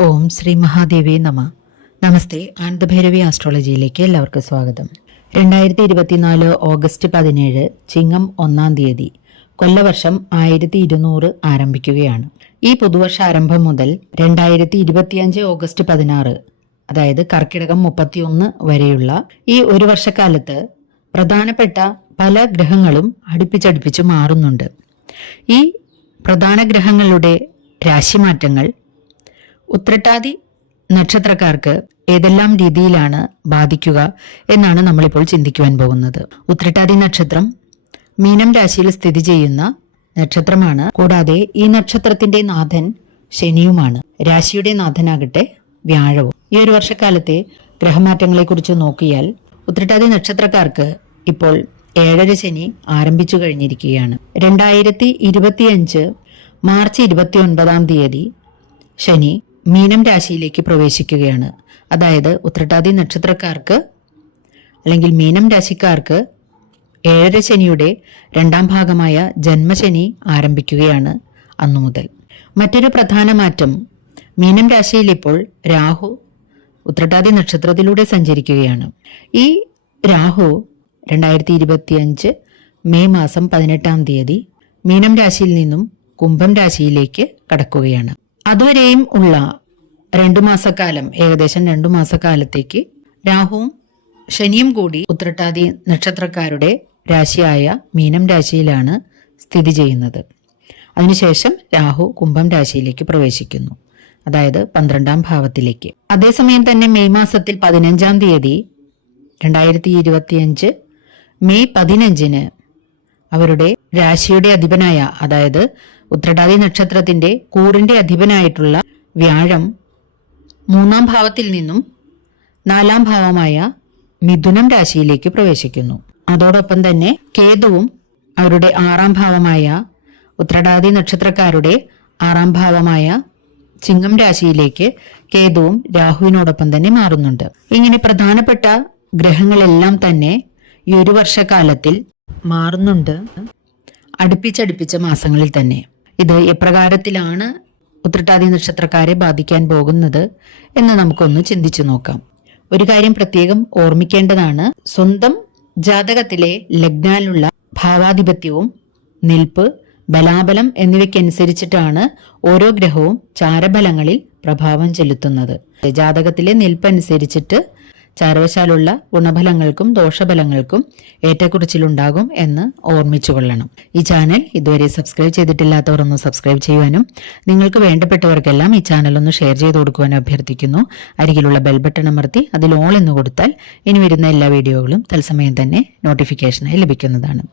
ഓം ശ്രീ മഹാദേവി നമ. നമസ്തേ ആനന്ദഭൈരവി ആസ്ട്രോളജിയിലേക്ക് എല്ലാവർക്കും സ്വാഗതം. രണ്ടായിരത്തി ഇരുപത്തിനാല് ഓഗസ്റ്റ് പതിനേഴ് ചിങ്ങം ഒന്നാം തീയതി കൊല്ലവർഷം ആയിരത്തി ഇരുന്നൂറ് ആരംഭിക്കുകയാണ്. ഈ പുതുവർഷ ആരംഭം മുതൽ രണ്ടായിരത്തി ഇരുപത്തിയഞ്ച് ഓഗസ്റ്റ് പതിനാറ് അതായത് കർക്കിടകം മുപ്പത്തിയൊന്ന് വരെയുള്ള ഈ ഒരു വർഷക്കാലത്ത് പ്രധാനപ്പെട്ട പല ഗ്രഹങ്ങളും അടുപ്പിച്ചടുപ്പിച്ച് മാറുന്നുണ്ട്. ഈ പ്രധാന ഗ്രഹങ്ങളുടെ രാശിമാറ്റങ്ങൾ ഉത്രട്ടാതി നക്ഷത്രക്കാർക്ക് ഏതെല്ലാം രീതിയിലാണ് ബാധിക്കുക എന്നാണ് നമ്മളിപ്പോൾ ചിന്തിക്കുവാൻ പോകുന്നത്. ഉത്രട്ടാതി നക്ഷത്രം മീനം രാശിയിൽ സ്ഥിതി ചെയ്യുന്ന നക്ഷത്രമാണ്. കൂടാതെ ഈ നക്ഷത്രത്തിന്റെ നാഥൻ ശനിയുമാണ്. രാശിയുടെ നാഥനാകട്ടെ വ്യാഴവും. ഈ ഒരു വർഷക്കാലത്തെ ഗ്രഹമാറ്റങ്ങളെ കുറിച്ച് നോക്കിയാൽ ഉത്രട്ടാതി നക്ഷത്രക്കാർക്ക് ഇപ്പോൾ ഏഴര ശനി ആരംഭിച്ചു കഴിഞ്ഞിരിക്കുകയാണ്. രണ്ടായിരത്തി ഇരുപത്തിയഞ്ച് മാർച്ച് ഇരുപത്തി ഒൻപതാം തീയതി ശനി മീനം രാശിയിലേക്ക് പ്രവേശിക്കുകയാണ്. അതായത് ഉത്രട്ടാതി നക്ഷത്രക്കാർക്ക് അല്ലെങ്കിൽ മീനം രാശിക്കാർക്ക് ഏഴര ശനിയുടെ രണ്ടാം ഭാഗമായ ജന്മശനി ആരംഭിക്കുകയാണ് അന്നു മുതൽ. മറ്റൊരു പ്രധാന മാറ്റം മീനം രാശിയിൽ ഇപ്പോൾ രാഹു ഉത്രട്ടാതി നക്ഷത്രത്തിലൂടെ സഞ്ചരിക്കുകയാണ്. ഈ രാഹു രണ്ടായിരത്തി ഇരുപത്തിയഞ്ച് മെയ് മാസം പതിനെട്ടാം തീയതി മീനം രാശിയിൽ നിന്നും കുംഭം രാശിയിലേക്ക് കടക്കുകയാണ്. അതുവരെയും ഉള്ള രണ്ടു മാസക്കാലം ഏകദേശം രണ്ടു മാസക്കാലത്തേക്ക് രാഹുവും ശനിയും കൂടി ഉത്രട്ടാതി നക്ഷത്രക്കാരുടെ രാശിയായ മീനം രാശിയിലാണ് സ്ഥിതി ചെയ്യുന്നത്. അതിനുശേഷം രാഹു കുംഭം രാശിയിലേക്ക് പ്രവേശിക്കുന്നു. അതായത് പന്ത്രണ്ടാം ഭാവത്തിലേക്ക്. അതേസമയം തന്നെ മെയ് മാസത്തിൽ പതിനഞ്ചാം തീയതി രണ്ടായിരത്തി ഇരുപത്തിയഞ്ച് മെയ് പതിനഞ്ചിന് അവരുടെ രാശിയുടെ അധിപനായ അതായത് ഉത്രടാതി നക്ഷത്രത്തിന്റെ കൂറിന്റെ അധിപനായിട്ടുള്ള വ്യാഴം മൂന്നാം ഭാവത്തിൽ നിന്നും നാലാം ഭാവമായ മിഥുനം രാശിയിലേക്ക് പ്രവേശിക്കുന്നു. അതോടൊപ്പം തന്നെ കേതുവും അവരുടെ ആറാം ഭാവമായ ഉത്രടാതി നക്ഷത്രക്കാരുടെ ആറാം ഭാവമായ ചിങ്ങം രാശിയിലേക്ക് കേതുവും രാഹുവിനോടൊപ്പം തന്നെ മാറുന്നുണ്ട്. ഇങ്ങനെ പ്രധാനപ്പെട്ട ഗ്രഹങ്ങളെല്ലാം തന്നെ ഈ ഒരു വർഷക്കാലത്തിൽ മാറുന്നുണ്ട്. അടുപ്പിച്ചടുപ്പിച്ച മാസങ്ങളിൽ തന്നെ. ഇത് എപ്രകാരത്തിലാണ് ഉത്രട്ടാതി നക്ഷത്രക്കാരെ ബാധിക്കാൻ പോകുന്നത് എന്ന് നമുക്കൊന്ന് ചിന്തിച്ചു നോക്കാം. ഒരു കാര്യം പ്രത്യേകം ഓർമ്മിക്കേണ്ടതാണ്. സ്വന്തം ജാതകത്തിലെ ലഗ്നാലുള്ള ഭാവാധിപത്യവും നിൽപ്പ് ബലാബലം എന്നിവയ്ക്കനുസരിച്ചിട്ടാണ് ഓരോ ഗ്രഹവും ചാരബലങ്ങളിൽ പ്രഭാവം ചെലുത്തുന്നത്. ജാതകത്തിലെ നിൽപ്പനുസരിച്ചിട്ട് ചാരവശാലുള്ള ഗുണഫലങ്ങൾക്കും ദോഷഫലങ്ങൾക്കും ഏറ്റക്കുറിച്ചിലുണ്ടാകും എന്ന് ഓർമ്മിച്ചുകൊള്ളണം. ഈ ചാനൽ ഇതുവരെ സബ്സ്ക്രൈബ് ചെയ്തിട്ടില്ലാത്തവർ ഒന്ന് സബ്സ്ക്രൈബ് ചെയ്യുവാനും നിങ്ങൾക്ക് വേണ്ടപ്പെട്ടവർക്കെല്ലാം ഈ ചാനൽ ഒന്ന് ഷെയർ ചെയ്ത് കൊടുക്കുവാനും അഭ്യർത്ഥിക്കുന്നു. അരികിലുള്ള ബെൽ ബട്ടൺ അമർത്തി അതിൽ ഓൾ എന്ന് കൊടുത്താൽ ഇനി വരുന്ന എല്ലാ വീഡിയോകളും തത്സമയം തന്നെ നോട്ടിഫിക്കേഷനായി ലഭിക്കുന്നതാണ്.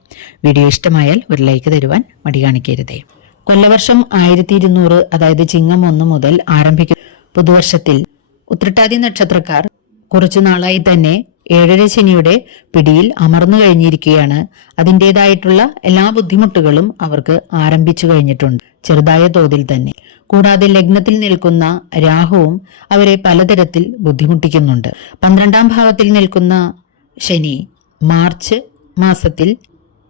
വീഡിയോ ഇഷ്ടമായാൽ ഒരു ലൈക്ക് തരുവാൻ മടി കാണിക്കരുതേ. കൊല്ലവർഷം ആയിരത്തി ഇരുന്നൂറ് അതായത് ചിങ്ങം ഒന്ന് മുതൽ ആരംഭിക്കുന്ന പുതുവർഷത്തിൽ ഉത്രട്ടാതി നക്ഷത്രക്കാർ കുറച്ചു നാളായി തന്നെ ഏഴര ശനിയുടെ പിടിയിൽ അമർന്നു കഴിഞ്ഞിരിക്കുകയാണ്. അതിന്റെതായിട്ടുള്ള എല്ലാ ബുദ്ധിമുട്ടുകളും അവർക്ക് ആരംഭിച്ചു കഴിഞ്ഞിട്ടുണ്ട്. ചെറുതായ തോതിൽ തന്നെ. കൂടാതെ ലഗ്നത്തിൽ നിൽക്കുന്ന രാഹുവും അവരെ പലതരത്തിൽ ബുദ്ധിമുട്ടിക്കുന്നുണ്ട്. പന്ത്രണ്ടാം ഭാവത്തിൽ നിൽക്കുന്ന ശനി മാർച്ച് മാസത്തിൽ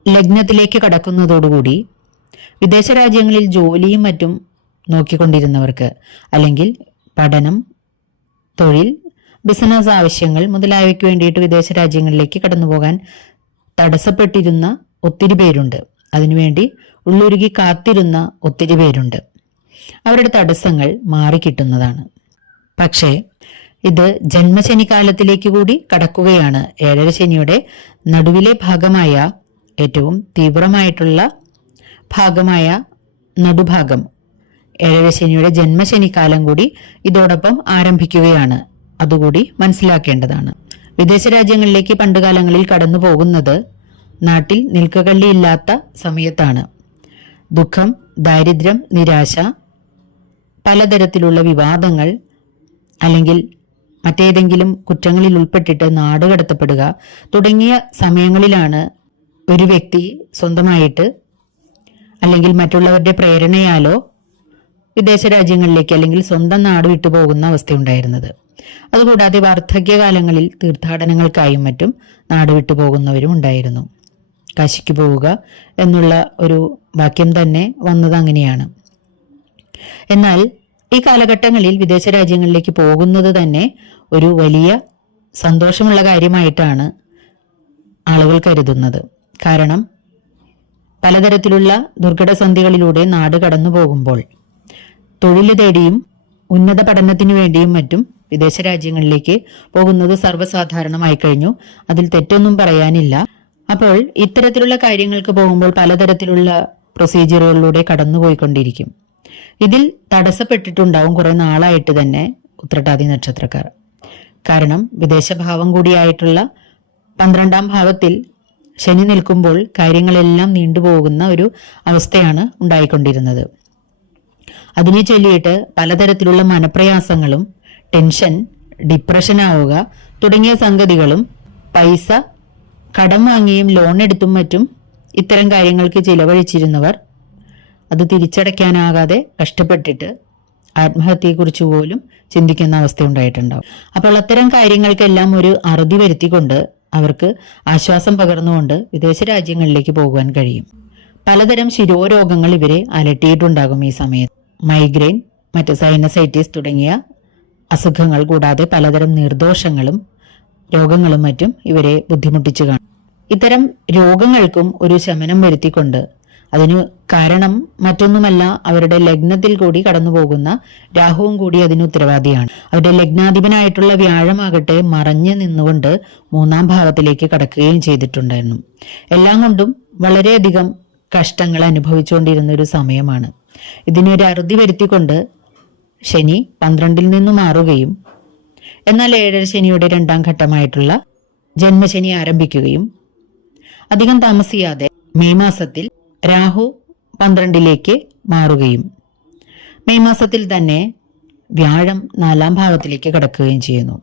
ലഗ്നത്തിലേക്ക് കടക്കുന്നതോടുകൂടി വിദേശ രാജ്യങ്ങളിൽ ജോലിയും മറ്റും നോക്കിക്കൊണ്ടിരുന്നവർക്ക് അല്ലെങ്കിൽ പഠനം തൊഴിൽ ബിസിനസ് ആവശ്യങ്ങൾ മുതലായവയ്ക്ക് വേണ്ടിയിട്ട് വിദേശ രാജ്യങ്ങളിലേക്ക് കടന്നുപോകാൻ തടസ്സപ്പെട്ടിരുന്ന ഒത്തിരി പേരുണ്ട്. അതിനുവേണ്ടി ഉള്ളുരുകി കാത്തിരുന്ന ഒത്തിരി പേരുണ്ട്. അവരുടെ തടസ്സങ്ങൾ മാറിക്കിട്ടുന്നതാണ്. പക്ഷേ ഇത് ജന്മശനി കാലത്തിലേക്ക് കൂടി കടക്കുകയാണ്. ഏഴര ശനിയുടെ നടുവിലെ ഭാഗമായ ഏറ്റവും തീവ്രമായിട്ടുള്ള ഭാഗമായ നടുഭാഗം. ഏഴര ശനിയുടെ ജന്മശനി കാലം കൂടി ഇതോടൊപ്പം ആരംഭിക്കുകയാണ്. അതുകൂടി മനസ്സിലാക്കേണ്ടതാണ്. വിദേശ രാജ്യങ്ങളിലേക്ക് പണ്ടുകാലങ്ങളിൽ കടന്നു പോകുന്നത് നാട്ടിൽ നിൽക്കകള്ളിയില്ലാത്ത സമയത്താണ്. ദുഃഖം ദാരിദ്ര്യം നിരാശ പലതരത്തിലുള്ള വിവാദങ്ങൾ അല്ലെങ്കിൽ മറ്റേതെങ്കിലും കുറ്റങ്ങളിൽ ഉൾപ്പെട്ടിട്ട് നാട് കടത്തപ്പെടുക തുടങ്ങിയ സമയങ്ങളിലാണ് ഒരു വ്യക്തി സ്വന്തമായിട്ട് അല്ലെങ്കിൽ മറ്റുള്ളവരുടെ പ്രേരണയാലോ വിദേശ രാജ്യങ്ങളിലേക്ക് അല്ലെങ്കിൽ സ്വന്തം നാട് വിട്ടു പോകുന്ന അവസ്ഥയുണ്ടായിരുന്നത്. അതുകൂടാതെ വാർദ്ധക്യകാലങ്ങളിൽ തീർത്ഥാടനങ്ങൾക്കായും മറ്റും നാട് വിട്ടു പോകുന്നവരും ഉണ്ടായിരുന്നു. കാശിക്ക് പോവുക എന്നുള്ള ഒരു വാക്യം തന്നെ വന്നത് അങ്ങനെയാണ്. എന്നാൽ ഈ കാലഘട്ടങ്ങളിൽ വിദേശ രാജ്യങ്ങളിലേക്ക് പോകുന്നത് തന്നെ ഒരു വലിയ സന്തോഷമുള്ള കാര്യമായിട്ടാണ് ആളുകൾ കരുതുന്നത്. കാരണം പലതരത്തിലുള്ള ദുർഘടസന്ധികളിലൂടെ നാട് കടന്നു പോകുമ്പോൾ തൊഴിൽ തേടിയും ഉന്നത പഠനത്തിനു വേണ്ടിയും മറ്റും വിദേശ രാജ്യങ്ങളിലേക്ക് പോകുന്നത് സർവസാധാരണമായി കഴിഞ്ഞു. അതിൽ തെറ്റൊന്നും പറയാനില്ല. അപ്പോൾ ഇത്തരത്തിലുള്ള കാര്യങ്ങൾക്ക് പോകുമ്പോൾ പലതരത്തിലുള്ള പ്രൊസീജിയറുകളിലൂടെ കടന്നുപോയിക്കൊണ്ടിരിക്കും. ഇതിൽ തടസ്സപ്പെട്ടിട്ടുണ്ടാവും കുറെ നാളായിട്ട് തന്നെ ഉത്രട്ടാതി നക്ഷത്രക്കാർ. കാരണം വിദേശഭാവം കൂടിയായിട്ടുള്ള പന്ത്രണ്ടാം ഭാവത്തിൽ ശനി നിൽക്കുമ്പോൾ കാര്യങ്ങളെല്ലാം നീണ്ടുപോകുന്ന ഒരു അവസ്ഥയാണ് ഉണ്ടായിക്കൊണ്ടിരുന്നത്. അതിനെ ചൊല്ലിയിട്ട് പലതരത്തിലുള്ള മനപ്രയാസങ്ങളും ടെൻഷൻ ഡിപ്രഷൻ ആവുക തുടങ്ങിയ സംഗതികളും പൈസ കടം വാങ്ങിയും ലോൺ എടുത്തും മറ്റും ഇത്തരം കാര്യങ്ങൾക്ക് ചിലവഴിച്ചിരുന്നവർ അത് തിരിച്ചടയ്ക്കാനാകാതെ കഷ്ടപ്പെട്ടിട്ട് ആത്മഹത്യയെക്കുറിച്ച് പോലും ചിന്തിക്കുന്ന അവസ്ഥ ഉണ്ടായിട്ടുണ്ടാവും അപ്പോൾ അത്തരം കാര്യങ്ങൾക്കെല്ലാം ഒരു അറുതി വരുത്തിക്കൊണ്ട് അവർക്ക് ആശ്വാസം പകർന്നുകൊണ്ട് വിദേശ രാജ്യങ്ങളിലേക്ക് പോകുവാൻ കഴിയും. പലതരം ശിരോരോഗങ്ങൾ ഇവരെ അലട്ടിയിട്ടുണ്ടാകും ഈ സമയത്ത്. മൈഗ്രെയിൻ മറ്റ് സൈനസൈറ്റീസ് തുടങ്ങിയ അസുഖങ്ങൾ കൂടാതെ പലതരം നിർദോഷങ്ങളും രോഗങ്ങളും മറ്റും ഇവരെ ബുദ്ധിമുട്ടിച്ചു കാണും. ഇത്തരം രോഗങ്ങൾക്കും ഒരു ശമനം വരുത്തിക്കൊണ്ട് അതിന് കാരണം മറ്റൊന്നുമല്ല അവരുടെ ലഗ്നത്തിൽ കൂടി കടന്നുപോകുന്ന രാഹുവും കൂടി അതിന് ഉത്തരവാദിയാണ്. അവരുടെ ലഗ്നാധിപനായിട്ടുള്ള വ്യാഴമാകട്ടെ മറഞ്ഞു നിന്നുകൊണ്ട് മൂന്നാം ഭാവത്തിലേക്ക് കടക്കുകയും ചെയ്തിട്ടുണ്ടായിരുന്നു. എല്ലാം കൊണ്ടും വളരെയധികം കഷ്ടങ്ങൾ അനുഭവിച്ചുകൊണ്ടിരുന്ന ഒരു സമയമാണ് ഇതിനൊരു അറുതി വരുത്തിക്കൊണ്ട് ശനി പന്ത്രണ്ടിൽ നിന്ന് മാറുകയും എന്നാൽ ഏഴര ശനിയുടെ രണ്ടാം ഘട്ടമായിട്ടുള്ള ജന്മശനി ആരംഭിക്കുകയും അധികം താമസിയാതെ മെയ് മാസത്തിൽ രാഹു പന്ത്രണ്ടിലേക്ക് മാറുകയും മെയ് മാസത്തിൽ തന്നെ വ്യാഴം നാലാം ഭാഗത്തിലേക്ക് കടക്കുകയും ചെയ്യുന്നു.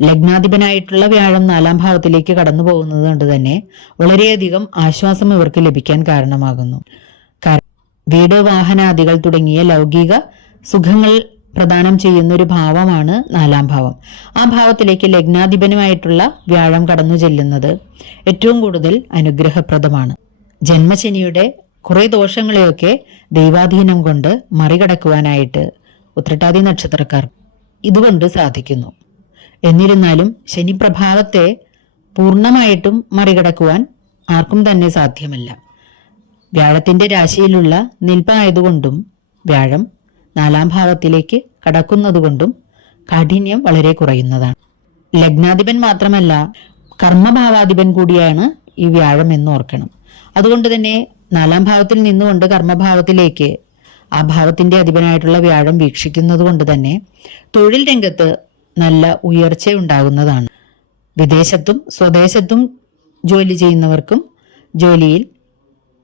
ലഗ്നാധിപനായിട്ടുള്ള വ്യാഴം നാലാം ഭാവത്തിലേക്ക് കടന്നു പോകുന്നത് കൊണ്ട് തന്നെ വളരെയധികം ആശ്വാസം ഇവർക്ക് ലഭിക്കാൻ കാരണമാകുന്നു. കാരണം വീട് വാഹനാദികൾ തുടങ്ങിയ ലൗകിക സുഖങ്ങൾ പ്രദാനം ചെയ്യുന്ന ഒരു ഭാവമാണ് നാലാം ഭാവം. ആ ഭാവത്തിലേക്ക് ലഗ്നാധിപനുമായിട്ടുള്ള വ്യാഴം കടന്നു ചെല്ലുന്നത് ഏറ്റവും കൂടുതൽ അനുഗ്രഹപ്രദമാണ്. ജന്മശനിയുടെ കുറേ ദോഷങ്ങളെയൊക്കെ ദൈവാധീനം കൊണ്ട് മറികടക്കുവാനായിട്ട് ഉത്രട്ടാതി നക്ഷത്രക്കാർ ഇതുകൊണ്ട് സാധിക്കുന്നു. എന്നിരുന്നാലും ശനിപ്രഭാവത്തെ പൂർണമായിട്ടും മറികടക്കുവാൻ ആർക്കും തന്നെ സാധ്യമല്ല. വ്യാഴത്തിന്റെ രാശിയിലുള്ള നിൽപ്പായതുകൊണ്ടും വ്യാഴം നാലാം ഭാവത്തിലേക്ക് കടക്കുന്നതുകൊണ്ടും കാഠിന്യം വളരെ കുറയുന്നതാണ്. ലഗ്നാധിപൻ മാത്രമല്ല കർമ്മഭാവാധിപൻ കൂടിയാണ് ഈ വ്യാഴം എന്ന് ഓർക്കണം. അതുകൊണ്ട് തന്നെ നാലാം ഭാവത്തിൽ നിന്നുകൊണ്ട് കർമ്മഭാവത്തിലേക്ക് ആ ഭാവത്തിന്റെ അധിപനായിട്ടുള്ള വ്യാഴം വീക്ഷിക്കുന്നത് കൊണ്ട് തന്നെ തൊഴിൽ രംഗത്ത് നല്ല ഉയർച്ച ഉണ്ടാകുന്നതാണ് വിദേശത്തും സ്വദേശത്തും ജോലി ചെയ്യുന്നവർക്കും ജോലിയിൽ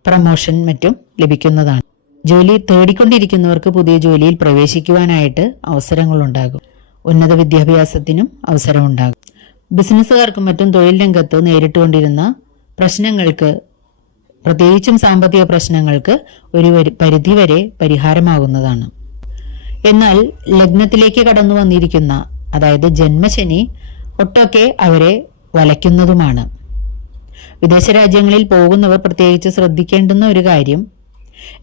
പ്രമോഷൻ മറ്റും ലഭിക്കുന്നതാണ്. ജോലി തേടിക്കൊണ്ടിരിക്കുന്നവർക്ക് പുതിയ ജോലിയിൽ പ്രവേശിക്കുവാനായിട്ട് അവസരങ്ങളുണ്ടാകും. ഉന്നത വിദ്യാഭ്യാസത്തിനും അവസരമുണ്ടാകും. ബിസിനസ്സുകാർക്കും മറ്റും തൊഴിൽ രംഗത്ത് നേരിട്ടുകൊണ്ടിരുന്ന പ്രശ്നങ്ങൾക്ക് പ്രത്യേകിച്ചും സാമ്പത്തിക പ്രശ്നങ്ങൾക്ക് ഒരു വരി- പരിധിവരെ പരിഹാരമാകുന്നതാണ്. എന്നാൽ ലഗ്നത്തിലേക്ക് കടന്നു വന്നിരിക്കുന്ന അതായത് ജന്മശനി ഒട്ടൊക്കെ അവരെ വലയ്ക്കുന്നതുമാണ്. വിദേശ രാജ്യങ്ങളിൽ പോകുന്നവർ പ്രത്യേകിച്ച് ശ്രദ്ധിക്കേണ്ടുന്ന ഒരു കാര്യം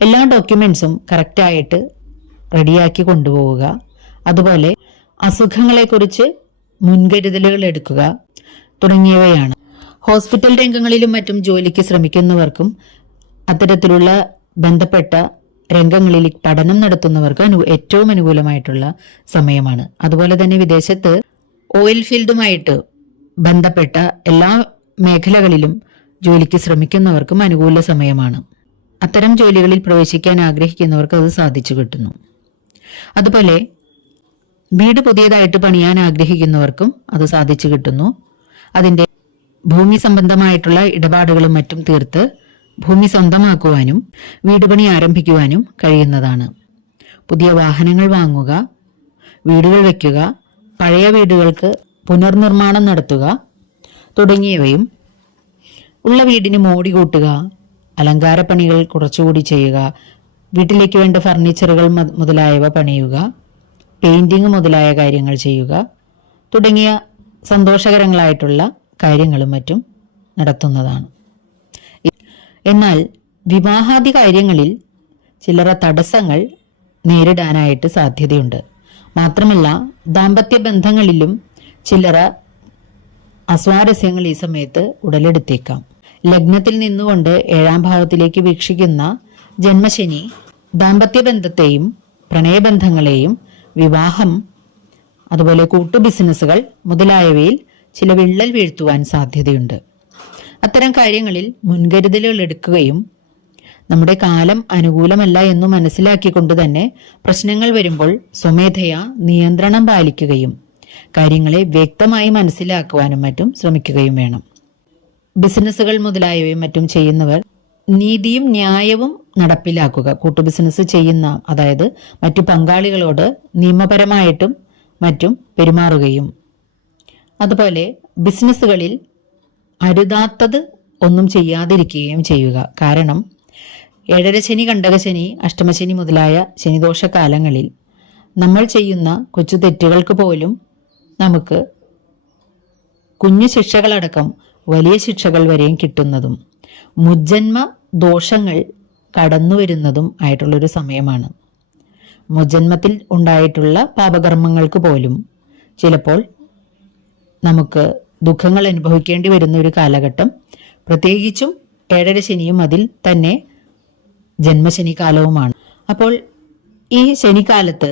എല്ലാ ഡോക്യുമെന്റ്സും കറക്റ്റായിട്ട് റെഡിയാക്കി കൊണ്ടുപോവുക. അതുപോലെ അസുഖങ്ങളെക്കുറിച്ച് മുൻകരുതലുകൾ എടുക്കുക തുടങ്ങിയവയാണ്. ഹോസ്പിറ്റൽ രംഗങ്ങളിലും മറ്റും ജോലിക്ക് ശ്രമിക്കുന്നവർക്കും അത്തരത്തിലുള്ള ബന്ധപ്പെട്ട രംഗങ്ങളിൽ പഠനം നടത്തുന്നവർക്ക് അനു ഏറ്റവും അനുകൂലമായിട്ടുള്ള സമയമാണ്. അതുപോലെ തന്നെ വിദേശത്ത് ഓയിൽ ഫീൽഡുമായിട്ട് ബന്ധപ്പെട്ട എല്ലാ മേഖലകളിലും ജോലിക്ക് ശ്രമിക്കുന്നവർക്കും അനുകൂല സമയമാണ്. അത്തരം ജോലികളിൽ പ്രവേശിക്കാൻ ആഗ്രഹിക്കുന്നവർക്ക് അത് സാധിച്ചു കിട്ടുന്നു. അതുപോലെ വീട് പുതിയതായിട്ട് പണിയാൻ ആഗ്രഹിക്കുന്നവർക്കും അത് സാധിച്ചു കിട്ടുന്നു. അതിന്റെ ഭൂമി സംബന്ധമായിട്ടുള്ള ഇടപാടുകളും മറ്റും തീർത്ത് ഭൂമി സ്വന്തമാക്കുവാനും വീടുപണി ആരംഭിക്കുവാനും കഴിയുന്നതാണ്. പുതിയ വാഹനങ്ങൾ വാങ്ങുക വീടുകൾ വയ്ക്കുക പഴയ വീടുകൾക്ക് പുനർനിർമ്മാണം നടത്തുക തുടങ്ങിയവയും ഉള്ള വീടിന് മോടി കൂട്ടുക അലങ്കാരപ്പണികൾ കുറച്ചുകൂടി ചെയ്യുക വീട്ടിലേക്ക് വേണ്ട ഫർണിച്ചറുകൾ മുതലായവ പണിയുക പെയിന്റിംഗ് മുതലായ കാര്യങ്ങൾ ചെയ്യുക തുടങ്ങിയ സന്തോഷകരങ്ങളായിട്ടുള്ള കാര്യങ്ങളും മറ്റും നടത്തുന്നതാണ്. എന്നാൽ വിവാഹാദി കാര്യങ്ങളിൽ ചില്ലറ തടസ്സങ്ങൾ നേരിടാനായിട്ട് സാധ്യതയുണ്ട്. മാത്രമല്ല ദാമ്പത്യ ബന്ധങ്ങളിലും ചില്ലറ അസ്വാരസ്യങ്ങൾ ഈ സമയത്ത് ഉടലെടുത്തേക്കാം. ലഗ്നത്തിൽ നിന്നുകൊണ്ട് ഏഴാം ഭാവത്തിലേക്ക് വീക്ഷിക്കുന്ന ജന്മശനി ദാമ്പത്യ ബന്ധത്തെയും പ്രണയബന്ധങ്ങളെയും വിവാഹം അതുപോലെ കൂട്ടു ബിസിനസ്സുകൾ മുതലായവയിൽ ചില വിള്ളൽ വീഴ്ത്തുവാൻ സാധ്യതയുണ്ട്. അത്തരം കാര്യങ്ങളിൽ മുൻകരുതലുകൾ എടുക്കുകയും നമ്മുടെ കാലം അനുകൂലമല്ല എന്നു മനസ്സിലാക്കിക്കൊണ്ട് തന്നെ പ്രശ്നങ്ങൾ വരുമ്പോൾ സ്വമേധയാ നിയന്ത്രണം പാലിക്കുകയും കാര്യങ്ങളെ വ്യക്തമായി മനസ്സിലാക്കുവാനും മറ്റും ശ്രമിക്കുകയും വേണം. ബിസിനസ്സുകൾ മുതലായവയും മറ്റും ചെയ്യുന്നവർ നീതിയും ന്യായവും നടപ്പിലാക്കുക. കൂട്ടു ബിസിനസ് ചെയ്യുന്ന അതായത് മറ്റു പങ്കാളികളോട് നിയമപരമായിട്ടും മറ്റും പെരുമാറുകയും. അതുപോലെ ബിസിനസ്സുകളിൽ അരുതാത്തത് ഒന്നും ചെയ്യാതിരിക്കുകയും ചെയ്യുക. കാരണം ഏഴര ഏഴരശനി കണ്ടകശനി അഷ്ടമശനി മുതലായ ശനിദോഷ കാലങ്ങളിൽ നമ്മൾ ചെയ്യുന്ന കൊച്ചു തെറ്റുകൾക്ക് പോലും നമുക്ക് കുഞ്ഞു ശിക്ഷകളടക്കം വലിയ ശിക്ഷകൾ വരെയും കിട്ടുന്നതും മുജ്ജന്മ ദോഷങ്ങൾ കടന്നു വരുന്നതും ആയിട്ടുള്ളൊരു സമയമാണ്. മുജ്ജന്മത്തിൽ ഉണ്ടായിട്ടുള്ള പാപകർമ്മങ്ങൾക്ക് പോലും ചിലപ്പോൾ നമുക്ക് ദുഃഖങ്ങൾ അനുഭവിക്കേണ്ടി വരുന്ന ഒരു കാലഘട്ടം. പ്രത്യേകിച്ചും ഏഴര ശനിയും അതിൽ തന്നെ ജന്മശനി കാലവുമാണ് അപ്പോൾ ഈ ശനിക്കാലത്ത്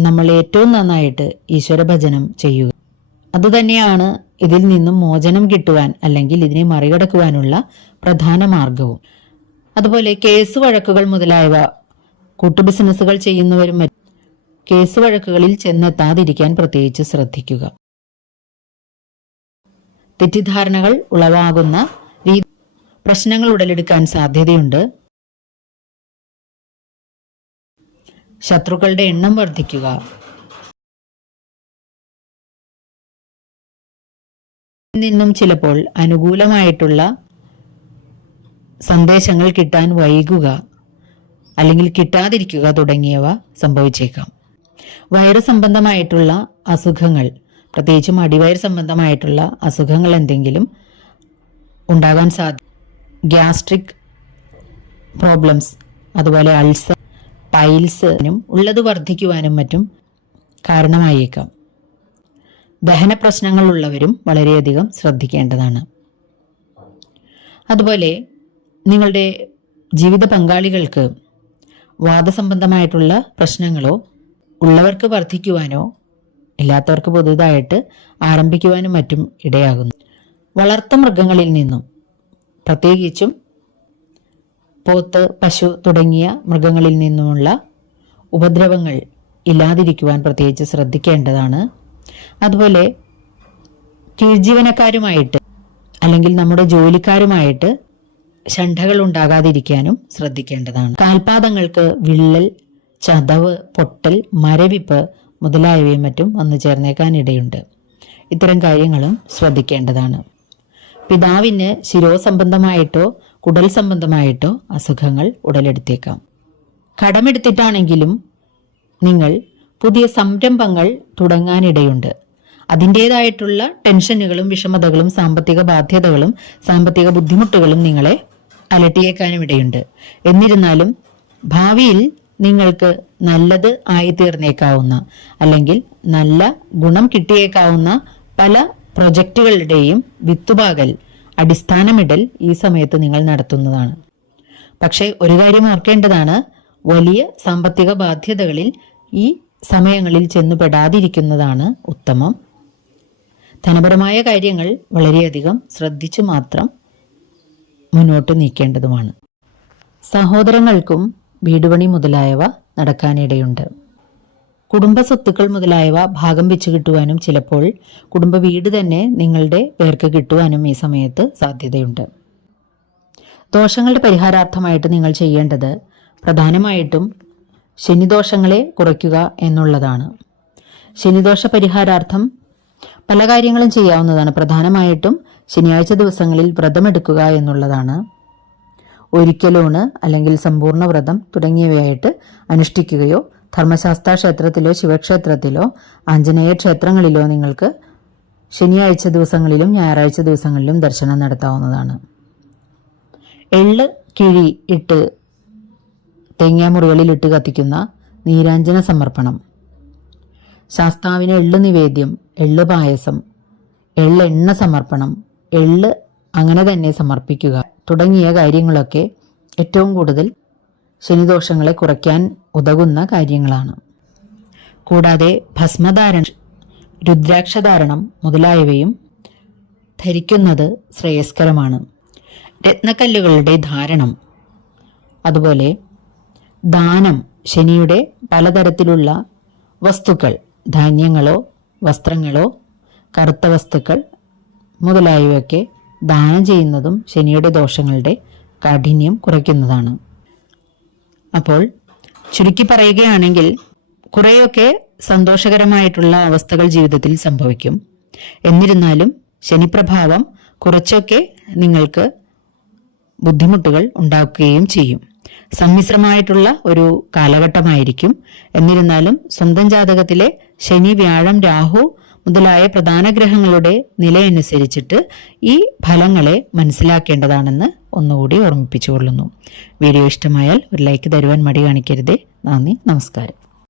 നമ്മൾ ഏറ്റവും നന്നായിട്ട് ഈശ്വര ഭജനം ചെയ്യുക. അതുതന്നെയാണ് ഇതിൽ നിന്നും മോചനം കിട്ടുവാൻ അല്ലെങ്കിൽ ഇതിനെ മറികടക്കുവാനുള്ള പ്രധാന മാർഗവും. അതുപോലെ കേസ് വഴക്കുകൾ മുതലായവ കൂട്ടു ബിസിനസ്സുകൾ ചെയ്യുന്നവരും കേസ് വഴക്കുകളിൽ ചെന്നെത്താതിരിക്കാൻ പ്രത്യേകിച്ച് ശ്രദ്ധിക്കുക. തെറ്റിദ്ധാരണകൾ ഉളവാകുന്ന രീതി പ്രശ്നങ്ങൾ ഉടലെടുക്കാൻ സാധ്യതയുണ്ട്. ശത്രുക്കളുടെ എണ്ണം വർദ്ധിക്കുക. നിന്നും ചിലപ്പോൾ അനുകൂലമായിട്ടുള്ള സന്ദേശങ്ങൾ കിട്ടാൻ വൈകുക അല്ലെങ്കിൽ കിട്ടാതിരിക്കുക തുടങ്ങിയവ സംഭവിച്ചേക്കാം. വൈറസ് സംബന്ധമായിട്ടുള്ള അസുഖങ്ങൾ പ്രത്യേകിച്ചും അടിവയർ സംബന്ധമായിട്ടുള്ള അസുഖങ്ങൾ എന്തെങ്കിലും ഉണ്ടാകാൻ സാധ്യ ഗ്യാസ്ട്രിക് പ്രോബ്ലംസ് അതുപോലെ അൾസർ പൈൽസിനും ഉള്ളത് വർദ്ധിക്കുവാനും മറ്റും കാരണമായേക്കാം. ദഹന പ്രശ്നങ്ങളുള്ളവരും വളരെയധികം ശ്രദ്ധിക്കേണ്ടതാണ്. അതുപോലെ നിങ്ങളുടെ ജീവിത പങ്കാളികൾക്ക് വാദസംബന്ധമായിട്ടുള്ള പ്രശ്നങ്ങളോ ഉള്ളവർക്ക് വർദ്ധിക്കുവാനോ ഇല്ലാത്തവർക്ക് പുതുതായിട്ട് ആരംഭിക്കുവാനും മറ്റും ഇടയാകുന്നു. വളർത്തു മൃഗങ്ങളിൽ നിന്നും പ്രത്യേകിച്ചും പോത്ത് പശു തുടങ്ങിയ മൃഗങ്ങളിൽ നിന്നുമുള്ള ഉപദ്രവങ്ങൾ ഇല്ലാതിരിക്കുവാൻ പ്രത്യേകിച്ച് ശ്രദ്ധിക്കേണ്ടതാണ്. അതുപോലെ കീഴ്ജീവനക്കാരുമായിട്ട് അല്ലെങ്കിൽ നമ്മുടെ ജോലിക്കാരുമായിട്ട് ഷണ്ടകൾ ഉണ്ടാകാതിരിക്കാനും ശ്രദ്ധിക്കേണ്ടതാണ്. കാൽപാദങ്ങൾക്ക് വിള്ളൽ ചതവ് പൊട്ടൽ മരവിപ്പ് മുതലായവയും മറ്റും വന്നു ചേർന്നേക്കാനിടയുണ്ട്. ഇത്തരം കാര്യങ്ങളും ശ്രദ്ധിക്കേണ്ടതാണ്. പിതാവിന് ശിരോസംബന്ധമായിട്ടോ കുടൽ സംബന്ധമായിട്ടോ അസുഖങ്ങൾ ഉടലെടുത്തേക്കാം. കടമെടുത്തിട്ടാണെങ്കിലും നിങ്ങൾ പുതിയ സംരംഭങ്ങൾ തുടങ്ങാനിടയുണ്ട്. അതിന്റേതായിട്ടുള്ള ടെൻഷനുകളും വിഷമതകളും സാമ്പത്തിക ബാധ്യതകളും സാമ്പത്തിക ബുദ്ധിമുട്ടുകളും നിങ്ങളെ അലട്ടിയേക്കാനും ഇടയുണ്ട് എന്നിരുന്നാലും ഭാവിയിൽ നിങ്ങൾക്ക് നല്ലത് ആയിത്തീർന്നേക്കാവുന്ന അല്ലെങ്കിൽ നല്ല ഗുണം കിട്ടിയേക്കാവുന്ന പല പ്രൊജക്റ്റുകളുടെയും വിത്തുപാകൽ അടിസ്ഥാനമിടൽ ഈ സമയത്ത് നിങ്ങൾ നടത്തുന്നതാണ്. പക്ഷേ ഒരു കാര്യം ഓർക്കേണ്ടതാണ്. വലിയ സാമ്പത്തിക ബാധ്യതകളിൽ ഈ സമയങ്ങളിൽ ചെന്നുപെടാതിരിക്കുന്നതാണ് ഉത്തമം. ധനപരമായ കാര്യങ്ങൾ വളരെയധികം ശ്രദ്ധിച്ചു മാത്രം മുന്നോട്ട് നീക്കേണ്ടതുമാണ്. സഹോദരങ്ങൾക്കും വീടുപണി മുതലായവ നടക്കാനിടയുണ്ട്. കുടുംബ സ്വത്തുക്കൾ മുതലായവ ഭാഗം വെച്ച് കിട്ടുവാനും ചിലപ്പോൾ കുടുംബ വീട് തന്നെ നിങ്ങളുടെ പേർക്ക് കിട്ടുവാനും ഈ സമയത്ത് സാധ്യതയുണ്ട്. ദോഷങ്ങളുടെ പരിഹാരാർത്ഥമായിട്ട് നിങ്ങൾ ചെയ്യേണ്ടത് പ്രധാനമായിട്ടും ശനിദോഷങ്ങളെ കുറയ്ക്കുക എന്നുള്ളതാണ്. ശനിദോഷ പരിഹാരാർത്ഥം പല കാര്യങ്ങളും ചെയ്യാവുന്നതാണ്. പ്രധാനമായിട്ടും ശനിയാഴ്ച ദിവസങ്ങളിൽ വ്രതമെടുക്കുക എന്നുള്ളതാണ്. ഒരിക്കലൂണ് അല്ലെങ്കിൽ സമ്പൂർണ വ്രതം തുടങ്ങിയവയായിട്ട് അനുഷ്ഠിക്കുകയോ ധർമ്മശാസ്ത്ര ക്ഷേത്രത്തിലോ ശിവക്ഷേത്രത്തിലോ ആഞ്ജനേയ ക്ഷേത്രങ്ങളിലോ നിങ്ങൾക്ക് ശനിയാഴ്ച ദിവസങ്ങളിലും ഞായറാഴ്ച ദിവസങ്ങളിലും ദർശനം നടത്താവുന്നതാണ്. എള്ള് കിഴി ഇട്ട് തേങ്ങാമുറികളിൽ ഇട്ട് കത്തിക്കുന്ന നീരാഞ്ജന സമർപ്പണം. ശാസ്താവിന് എള്ള് നിവേദ്യം എള്ള് പായസം എള്ളെണ്ണ സമർപ്പണം എള്ള് അങ്ങനെ തന്നെ സമർപ്പിക്കുക. തുടങ്ങിയ കാര്യങ്ങളൊക്കെ ഏറ്റവും കൂടുതൽ ശനിദോഷങ്ങളെ കുറയ്ക്കാൻ ഉതകുന്ന കാര്യങ്ങളാണ്. കൂടാതെ ഭസ്മധാരണ രുദ്രാക്ഷധാരണം മുതലായവയും ധരിക്കുന്നത് ശ്രേയസ്കരമാണ്. രത്നക്കല്ലുകളുടെ ധാരണം അതുപോലെ ദാനം ശനിയുടെ പലതരത്തിലുള്ള വസ്തുക്കൾ ധാന്യങ്ങളോ വസ്ത്രങ്ങളോ കറുത്ത വസ്തുക്കൾ മുതലായവയൊക്കെ ദാനം ചെയ്യുന്നതും ശനിയുടെ ദോഷങ്ങളുടെ കാഠിന്യം കുറയ്ക്കുന്നതാണ്. അപ്പോൾ ചുരുക്കി പറയുകയാണെങ്കിൽ കുറേയൊക്കെ സന്തോഷകരമായിട്ടുള്ള അവസ്ഥകൾ ജീവിതത്തിൽ സംഭവിക്കും. എന്നിരുന്നാലും ശനിപ്രഭാവം കുറച്ചൊക്കെ നിങ്ങൾക്ക് ബുദ്ധിമുട്ടുകൾ ഉണ്ടാക്കുകയും ചെയ്യും. സമ്മിശ്രമായിട്ടുള്ള ഒരു കാലഘട്ടമായിരിക്കും. എന്നിരുന്നാലും സ്വന്തം ജാതകത്തിലെ ശനി വ്യാഴം രാഹു മുതലായ പ്രധാന ഗ്രഹങ്ങളുടെ നിലയനുസരിച്ചിട്ട് ഈ ഫലങ്ങളെ മനസ്സിലാക്കേണ്ടതാണെന്ന് ഒന്നുകൂടി ഓർമ്മിപ്പിച്ചുകൊള്ളുന്നു. വീഡിയോ ഇഷ്ടമായാൽ ഒരു ലൈക്ക് തരുവാൻ മടി കാണിക്കരുതേ. നന്ദി നമസ്കാരം.